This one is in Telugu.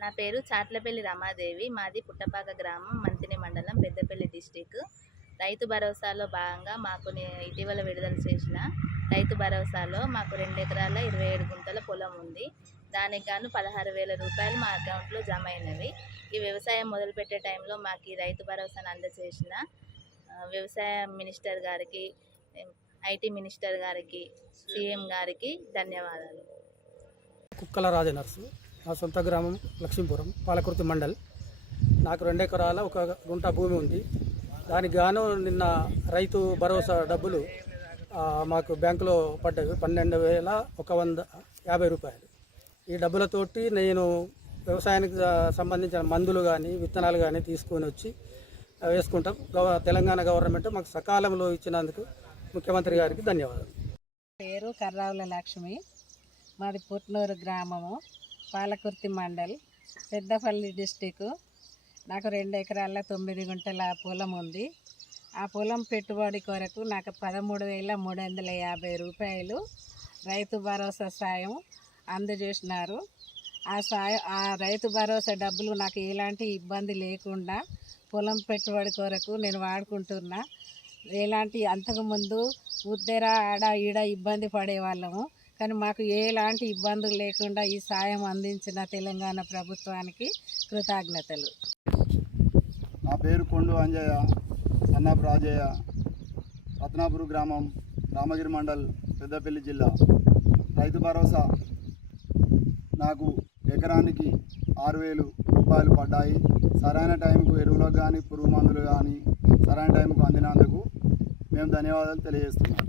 నా పేరు చాట్లపల్లి రమాదేవి. మాది పుట్టపాక గ్రామం, మంతిని మండలం, పెద్దపల్లి డిస్టిక్. రైతు భరోసాలో భాగంగా మాకు ఇటీవల విడుదల చేసిన రైతు భరోసాలో మాకు 2 ఎకరాల 27 గుంటల పొలం ఉంది. దానికి గాను 16,000 రూపాయలు మా అకౌంట్లో జమ అయినవి. ఈ వ్యవసాయం మొదలుపెట్టే టైంలో మాకు ఈ రైతు భరోసాను అందజేసిన వ్యవసాయ మినిస్టర్ గారికి, ఐటీ మినిస్టర్ గారికి, సీఎం గారికి ధన్యవాదాలు. కుక్కల రాజనర్సు. నా సొంత గ్రామం లక్ష్మీపురం, పాలకుర్తి మండల్. నాకు 2 ఎకరాల 1 గుంట భూమి ఉంది. దానికి గాను నిన్న రైతు భరోసా డబ్బులు మాకు బ్యాంకులో పడ్డవి 12,150 రూపాయలు. ఈ డబ్బులతోటి నేను వ్యవసాయానికి సంబంధించిన మందులు కానీ విత్తనాలు కానీ తీసుకొని వచ్చి వేసుకుంటాం. తెలంగాణ గవర్నమెంట్ మాకు సకాలంలో ఇచ్చినందుకు ముఖ్యమంత్రి గారికి ధన్యవాదాలు. పేరు కర్రావుల లక్ష్మి. మాది పుట్నూరు గ్రామము, పాలకుర్తి మండల్, పెద్దపల్లి డిస్టిక్. నాకు 2 ఎకరాల 9 గుంటల పొలం ఉంది. ఆ పొలం పెట్టుబడి కొరకు నాకు 13,350 రూపాయలు రైతు భరోసా సాయం అందజేసినారు. ఆ రైతు భరోసా డబ్బులు నాకు ఎలాంటి ఇబ్బంది లేకుండా పొలం పెట్టుబడి కొరకు నేను వాడుకుంటున్నా. అంతకుముందు ఉద్దెర ఆడ ఈడ ఇబ్బంది పడేవాళ్ళము, కానీ మాకు ఎలాంటి ఇబ్బందులు లేకుండా ఈ సాయం అందించిన తెలంగాణ ప్రభుత్వానికి కృతజ్ఞతలు. నా పేరు కొండు అంజయ్య, సన్నాపు రాజయ్య, రత్నాపూర్ గ్రామం, రామగిరి మండల్, పెద్దపల్లి జిల్లా. రైతు భరోసా నాకు ఎకరానికి 6,000 రూపాయలు పడ్డాయి. సరైన టైంకు ఎరువులకు కానీ పురుగు మందులు కానీ సరైన టైంకు అందినందుకు మేము ధన్యవాదాలు తెలియజేస్తున్నాం.